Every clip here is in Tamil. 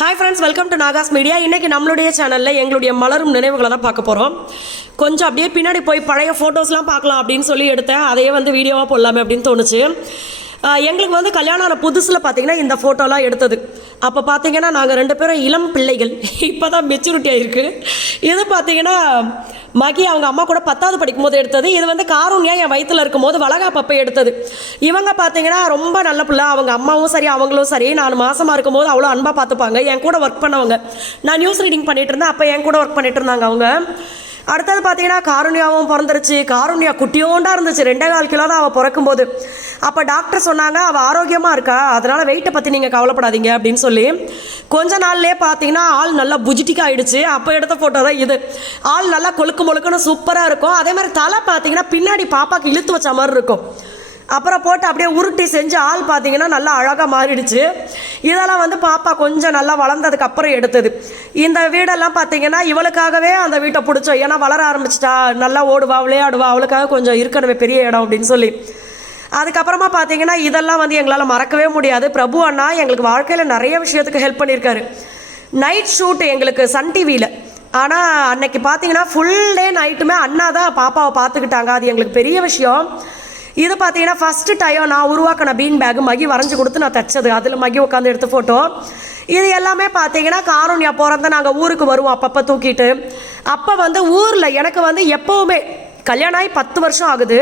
Hi friends, welcome to Nahash media. இன்றைக்கி நம்மளுடைய சேனலில் எங்களுடைய மலரும் நினைவுகளை தான் பார்க்க போகிறோம். கொஞ்சம் அப்படியே பின்னாடி போய் பழைய ஃபோட்டோஸ்லாம் பார்க்கலாம் அப்படின்னு சொல்லி எடுத்தேன். அதையே வீடியோவாக போடலாமே அப்படின்னு தோணுச்சு. எங்களுக்கு கல்யாணம் ஆன புதுசில் பார்த்திங்கன்னா இந்த ஃபோட்டோலாம் எடுத்தது. அப்போ பார்த்திங்கன்னா நாங்கள் 2 பேரும் இளம் பிள்ளைகள். இப்போ தான் மெச்சூரிட்டி ஆகிருக்கு. இது பார்த்திங்கன்னா மகி அவங்க அம்மா கூட 10வது படிக்கும் போது எடுத்தது. இது காரூன்யா என் வயிற்றில் இருக்கும் போது வளகாப்பப்போ எடுத்தது. இவங்க பார்த்திங்கன்னா ரொம்ப நல்ல பிள்ளை. அவங்க அம்மாவும் சரி அவங்களும் சரி, நான் மாசமாக இருக்கும் போது அவ்வளோ அன்பாக பார்த்துப்பாங்க. என் கூட ஒர்க் பண்ணவங்க. நான் நியூஸ் ரீடிங் பண்ணிகிட்டு இருந்தேன். அப்போ என் கூட ஒர்க் பண்ணிகிட்டு இருந்தாங்க அவங்க. அடுத்தது பார்த்தீங்கன்னா காருண்யாவும் பிறந்துருச்சு. காருண்யா குட்டியோண்டாக இருந்துச்சு. 2.25 கிலோ தான் அவள் பிறக்கும்போது. அப்போ டாக்டர் சொன்னாங்க அவள் ஆரோக்கியமாக இருக்கா, அதனால் வெயிட்டை பற்றி நீங்கள் கவலைப்படாதீங்க அப்படின்னு சொல்லி கொஞ்ச நாள்லேயே பார்த்தீங்கன்னா ஆள் நல்லா புஜிட்டிக்காக ஆகிடுச்சு. அப்போ எடுத்த ஃபோட்டோ தான் இது. ஆள் நல்லா கொழுக்கு மொழுக்குன்னு சூப்பராக இருக்கும். அதே மாதிரி தலை பார்த்தீங்கன்னா பின்னாடி பாப்பாவுக்கு இழுத்து வச்ச மாதிரி இருக்கும். அப்புறம் போட்டு அப்படியே உருட்டி செஞ்சு ஆள் பார்த்தீங்கன்னா நல்லா அழகாக மாறிடுச்சு. இதெல்லாம் பாப்பா கொஞ்சம் நல்லா வளர்ந்ததுக்கு அப்புறம் எடுத்தது. இந்த வீடெல்லாம் பார்த்தீங்கன்னா இவளுக்காகவே அந்த வீட்டை பிடிச்சோம். ஏன்னா வளர ஆரம்பிச்சிட்டா, நல்லா ஓடுவா விளையாடுவா, அவளுக்காக கொஞ்சம் இருக்கணுமே பெரிய இடம் அப்படின்னு சொல்லி. அதுக்கப்புறமா பார்த்தீங்கன்னா இதெல்லாம் எங்களால் மறக்கவே முடியாது. பிரபு அண்ணா எங்களுக்கு வாழ்க்கையில் நிறைய விஷயத்துக்கு ஹெல்ப் பண்ணியிருக்காரு. நைட் ஷூட் எங்களுக்கு சன் டிவியில். ஆனால் அன்னைக்கு பார்த்தீங்கன்னா ஃபுல் டே நைட்டுமே அண்ணா தான் பாப்பாவை பார்த்துக்கிட்டாங்க. அது எங்களுக்கு பெரிய விஷயம். இது பார்த்தீங்கன்னா ஃபஸ்ட்டு டைம் நான் உருவாக்கின பீன் பேக் மகி வரைஞ்சி கொடுத்து நான் தைச்சது. அதில் மகி உட்காந்து எடுத்த ஃபோட்டோ. இது எல்லாமே பார்த்தீங்கன்னா காரூன்யா பிறந்த நாங்கள் ஊருக்கு வருவோம் அப்பப்போ தூக்கிட்டு. அப்போ ஊரில் எனக்கு எப்போவுமே கல்யாணம் ஆகி 10 வருஷம் ஆகுது.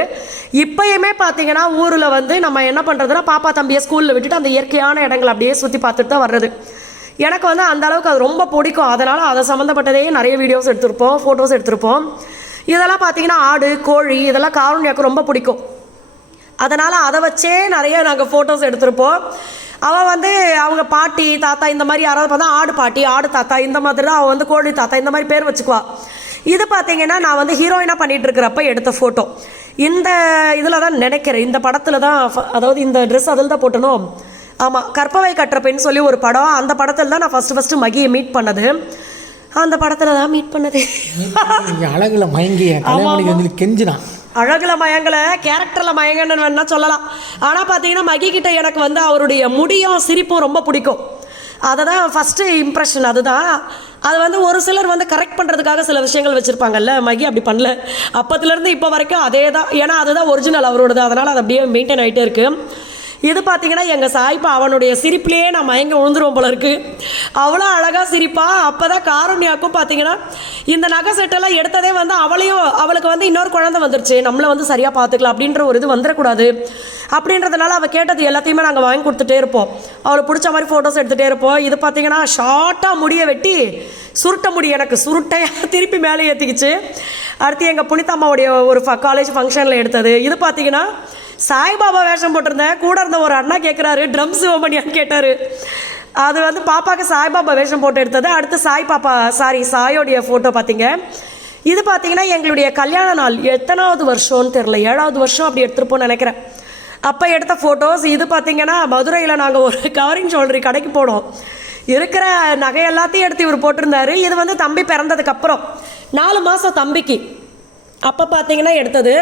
இப்போயுமே பார்த்தீங்கன்னா ஊரில் நம்ம என்ன பண்ணுறதுன்னா பாப்பா தம்பியை ஸ்கூலில் விட்டுட்டு அந்த இயற்கையான இடங்களை அப்படியே சுற்றி பார்த்துட்டு தான் வர்றது. எனக்கு அந்த அளவுக்கு அது ரொம்ப பிடிக்கும். அதனால் அதை சம்மந்தப்பட்டதே நிறைய வீடியோஸ் எடுத்திருப்போம், ஃபோட்டோஸ் எடுத்திருப்போம். இதெல்லாம் பார்த்தீங்கன்னா ஆடு கோழி இதெல்லாம் காரூன்யாவுக்கு ரொம்ப பிடிக்கும். அதனால் அதை வச்சே நிறைய நாங்கள் ஃபோட்டோஸ் எடுத்திருப்போம். அவள் அவங்க பாட்டி தாத்தா இந்த மாதிரி யாராவது பார்த்தா ஆடு பாட்டி ஆடு தாத்தா இந்த மாதிரி தான் அவள் கோழி தாத்தா இந்த மாதிரி பேர் வச்சுக்குவா. இது பார்த்தீங்கன்னா நான் ஹீரோயினாக பண்ணிகிட்டு இருக்கிறப்ப எடுத்த ஃபோட்டோ. இந்த இதில் தான் நினைக்கிறேன், இந்த படத்தில் தான், அதாவது இந்த ட்ரெஸ் அதில் தான் போட்டணும். ஆமாம், கற்பவை கற்ற பெண் சொல்லி ஒரு படம். அந்த படத்தில் தான் நான் ஃபஸ்ட்டு மகியை மீட் பண்ணது. அந்த படத்தில் தான் மீட் பண்ணது. அழகுல மயங்கிய கெஞ்சினா அழகுல மயங்கலை, கேரக்டரில் மயங்கன்னு வேணா சொல்லலாம். ஆனால் பார்த்தீங்கன்னா மகி கிட்ட எனக்கு அவருடைய முடியும் சிரிப்பும் ரொம்ப பிடிக்கும். அதை தான் ஃபஸ்ட்டு இம்ப்ரெஷன். அதுதான் அது ஒரு சிலர் கரெக்ட் பண்ணுறதுக்காக சில விஷயங்கள் வச்சுருப்பாங்கல்ல. மகி அப்படி பண்ணல. அப்பத்துலேருந்து இப்போ வரைக்கும் அதே தான். ஏன்னா அதுதான் ஒரிஜினல் அவரோடது. அதனால் அது அப்படியே மெயின்டைன் ஆகிட்டே இருக்குது. இது பார்த்தீங்கன்னா எங்கள் சாய்ப்பா அவனுடைய சிரிப்புலேயே நான் மயங்க விழுந்துருவோம் போல இருக்குது. அவ்வளோ அழகாக சிரிப்பா. அப்போ தான் காரூன்யாவுக்கும் பார்த்தீங்கன்னா இந்த நகை செட்டெல்லாம் எடுத்ததே அவளுக்கு இன்னொரு குழந்தை வந்துருச்சு, நம்மளை சரியாக பார்த்துக்கலாம் அப்படின்ற ஒரு இது வந்துடக்கூடாது அப்படின்றதுனால அவள் கேட்டது எல்லாத்தையுமே நாங்கள் வாங்கி கொடுத்துட்டே இருப்போம். அவளுக்கு பிடிச்ச மாதிரி ஃபோட்டோஸ் எடுத்துகிட்டே இருப்போம். இது பார்த்தீங்கன்னா ஷார்ட்டாக முடியை வெட்டி சுருட்ட முடி எனக்கு சுருட்டையாக திருப்பி மேலே ஏற்றிக்கிச்சு. அடுத்து எங்கள் புனிதம்மாவுடைய ஒரு காலேஜ் ஃபங்க்ஷனில் எடுத்தது. இது பார்த்தீங்கன்னா சாய்பாபா வேஷம் போட்டிருந்தேன். கூட இருந்த ஒரு அண்ணா கேட்குறாரு ட்ரம் சிவமணியான்னு கேட்டார். அது பாப்பாவுக்கு சாய்பாபா வேஷம் போட்டு எடுத்தது. அடுத்து சாயோடைய ஃபோட்டோ பார்த்தீங்க. இது பார்த்தீங்கன்னா எங்களுடைய கல்யாண நாள் எத்தனாவது வருஷம்னு தெரில, 7வது வருஷம் அப்படி எடுத்துருப்போம்னு நினைக்கிறேன். அப்போ எடுத்த ஃபோட்டோஸ். இது பார்த்தீங்கன்னா மதுரையில் நாங்கள் ஒரு கவரிங் ஜுவல்லரி கடைக்கு போனோம். இருக்கிற நகை எல்லாத்தையும் எடுத்து இவர் போட்டிருந்தாரு. இது தம்பி பிறந்ததுக்கப்புறம் 4 மாதம் தம்பிக்கு அப்போ பார்த்தீங்கன்னா எடுத்தது.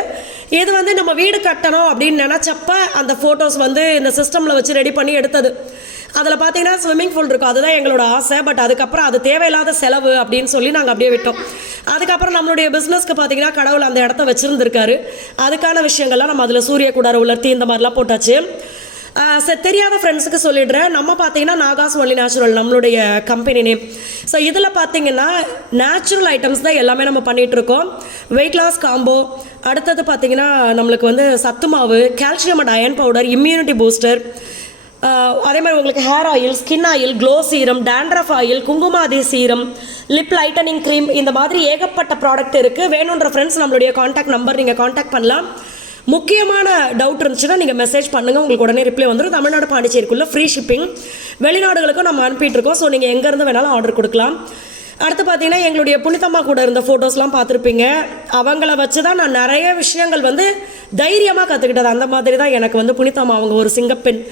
இது நம்ம வீடு கட்டணும் அப்படின்னு நினச்சப்ப அந்த ஃபோட்டோஸ் இந்த சிஸ்டமில் வச்சு ரெடி பண்ணி எடுத்தது. அதில் பார்த்தீங்கன்னா ஸ்விம்மிங் பூல் இருக்கும். அதுதான் எங்களோட ஆசை. பட் அதுக்கப்புறம் அது தேவையில்லாத செலவு அப்படின்னு சொல்லி நாங்கள் அப்படியே விட்டோம். அதுக்கப்புறம் நம்மளுடைய பிஸ்னஸ்க்கு பார்த்தீங்கன்னா கடவுள் அந்த இடத்த வச்சுருந்துருக்காரு. அதுக்கான விஷயங்கள்லாம் நம்ம அதில் சூரிய கூடார உலர்த்தி இந்த மாதிரிலாம் போட்டாச்சு. தெரியாத ஃப்ரெண்ட்ஸுக்கு சொல்லிடுறேன். நம்ம பார்த்தீங்கன்னா நாகாஸ் ஒன்லி நேச்சுரல் நம்மளுடைய கம்பெனி நேம். ஸோ இதில் பார்த்தீங்கன்னா நேச்சுரல் ஐட்டம்ஸ் தான் எல்லாமே நம்ம பண்ணிகிட்ருக்கோம். வெயிட் லாஸ் காம்போ, அடுத்தது பார்த்தீங்கன்னா நம்மளுக்கு சத்து மாவு, calcium and iron powder, immunity booster, அதே மாதிரி உங்களுக்கு hair oil, skin oil, glow serum, dandruff oil, Kumkumadi serum, lip lightening cream, இந்த மாதிரி ஏகப்பட்ட ப்ராடக்ட் இருக்குது. வேணுன்ற ஃப்ரெண்ட்ஸ் நம்மளுடைய காண்டாக்ட் நம்பர் நீங்கள் காண்டாக்ட் பண்ணலாம். முக்கியமான டவுட் இருந்துச்சுன்னா நீங்கள் மெசேஜ் பண்ணுங்கள், உங்களுக்கு உடனே ரிப்ளை வந்துடும். தமிழ்நாடு பாண்டிச்சேரிக்குள்ளே ஃப்ரீ ஷிப்பிங், வெளிநாடுகளுக்கும் நம்ம அனுப்பிட்டுருக்கோம். ஸோ நீங்கள் எங்கேருந்து வேணாலும் ஆர்டர் கொடுக்கலாம். அடுத்து பார்த்தீங்கன்னா எங்களுடைய புனிதம்மா கூட இருந்த ஃபோட்டோஸ்லாம் பார்த்துருப்பீங்க. அவங்கள வச்சு தான் நான் நிறைய விஷயங்கள் தைரியமாக கற்றுக்கிட்டது. அந்த மாதிரி தான் எனக்கு புனிதம்மா அவங்க ஒரு சிங்கப்பெண்.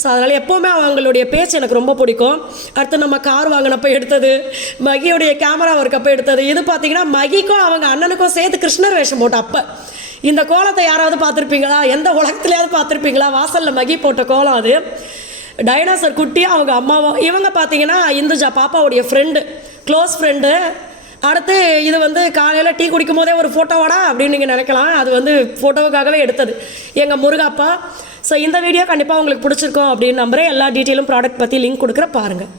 ஸோ அதனால் எப்போவுமே அவங்களுடைய பேச்சு எனக்கு ரொம்ப பிடிக்கும். அடுத்து நம்ம கார் வாங்கினப்போ எடுத்தது, மகியோடைய கேமரா ஒர்க்கப்போ எடுத்தது. இது பார்த்தீங்கன்னா மகிக்கும் அவங்க அண்ணனுக்கும் சேர்த்து கிருஷ்ணர் வேஷம் போட்ட அப்போ இந்த கோலத்தை யாராவது பார்த்துருப்பீங்களா? எந்த உலகத்துலையாவது பார்த்துருப்பீங்களா? வாசலில் மகி போட்ட கோலம் அது. டைனாசர் குட்டி அவங்க அம்மாவும். இவங்க பார்த்தீங்கன்னா இந்துஜா பாப்பாவுடைய ஃப்ரெண்டு, க்ளோஸ் ஃப்ரெண்டு. அடுத்து இது வந்து காலையில் டீ குடிக்கும் போதே ஒரு ஃபோட்டோவாடா அப்படின்னு நீங்கள் நினைக்கலாம். அது வந்து ஃபோட்டோவுக்காகவே எடுத்தது எங்கள் முருகாப்பா. ஸோ இந்த வீடியோ கண்டிப்பாக உங்களுக்கு பிடிச்சிருக்கோம் அப்படின்னு நம்புகிறேன். எல்லா டீட்டெயிலும் ப்ராடக்ட் பற்றி லிங்க் கொடுக்குற பாருங்கள்.